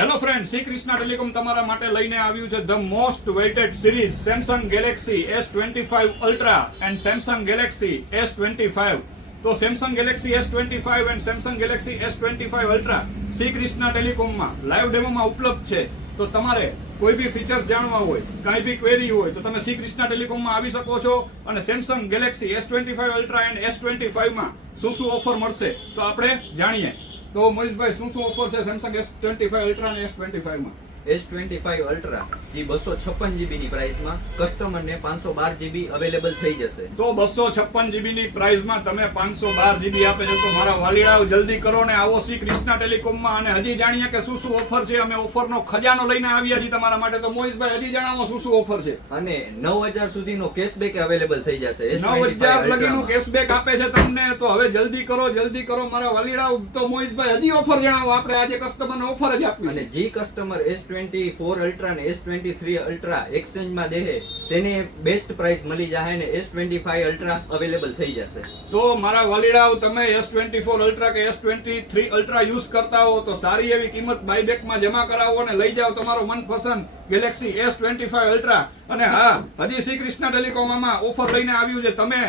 Hello friend, Shri Krishna telecom તમારા માટે લઈને આવ્યું છે the most awaited series Samsung Galaxy S25 ultra and Samsung Galaxy S25. તો Samsung Galaxy S25 and Samsung Galaxy S25 ultra Shri Krishna ટેલિકોમમાં live ડેમોમાં ઉપલબ્ધ છે. તો તમારે કોઈ બી ફીચર્સ જાણવા હોય, કાંઈ બી ક્વેરી હોય તો તમે શ્રી કૃષ્ણ ટેલિકોમમાં આવી શકો છો. અને Samsung Galaxy S25 ultra and S25 માં શું ઓફર મળશે તો આપણે જાણીએ. તો મહેશભાઈ, શું ઓફર છે સેમસંગ S25 અલ્ટ્રા અને S25 માં? S25 અલ્ટ્રા જે 256 GB ની પ્રાઇસમાં કસ્ટમરને 512 GB અવેલેબલ થઈ જશે. તો 256 GB ની પ્રાઇસમાં તમે 512 GB આપે છે. તો મારા વાલીડાઓ જલ્દી કરો ને આવો શ્રી કૃષ્ણ ટેલિકોમમાં અને હજી જાણીએ કે શું ઓફર છે. અમે ઓફરનો ખજાનો લઈને આવ્યા છીએ તમારા માટે. તો મોહિશભાઈ, હજી જણાવો શું ઓફર છે. અને 9000 સુધીનો કેશબેક અવેલેબલ થઈ જશે. 9000 લગીનું કેશબેક આપે છે તમને. તો હવે જલ્દી કરો મારા વાલીડાઓ. તો મોહિશભાઈ, હજી ઓફર જણાવો. આપણે આજે કસ્ટમરને ઓફર જ આપી. અને જે કસ્ટમર S24 અલ્ટ્રા અને S23 અલ્ટ્રા એક્સચેન્જમાં દેહે તેને બેસ્ટ પ્રાઇસ મળી જાય ને S25 અલ્ટ્રા અવેલેબલ થઈ જશે. તો મારા વાલીડાઓ, તમે S24 અલ્ટ્રા કે S23 અલ્ટ્રા યુઝ કરતા હો તો સારી એવી કિંમત બાયબેકમાં જમા કરાવો અને લઈ જાઓ તમારો મનપસંદ ગેલેક્સી S25 અલ્ટ્રા. અને હા, હજી શ્રી કૃષ્ણ ટેલિકોમમાં ઓફર લઈને આવ્યું છે. તમે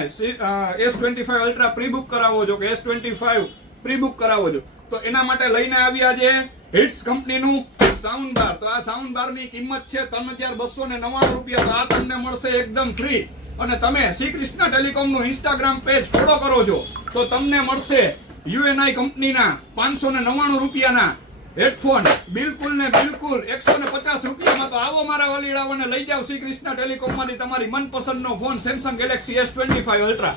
S25 અલ્ટ્રા પ્રી બુક કરાવો છો કે S25 પ્રી બુક કરાવો છો તો એના માટે લઈને આવ્યા છે હિટ્સ કંપનીનું સાઉન્ડ બાર. તો આ સાઉન્ડ બાર ની કિંમત છે 3299 રૂપિયા. તો આ તમને મળશે એકદમ ફ્રી. અને તમે શ્રી કૃષ્ણ ટેલિકોમ નું ઇન્સ્ટાગ્રામ પેજ ફોલો કરો છો તો તમને મળશે UNI કંપનીના 599 રૂપિયાના હેડફોન બિલકુલ 150 રૂપિયામાં. તો આવો મારા વાલીડાઓને લઈ જાઓ શ્રી કૃષ્ણ ટેલિકોમ માંથી તમારી મનપસંદનો phone Samsung Galaxy S25 ultra.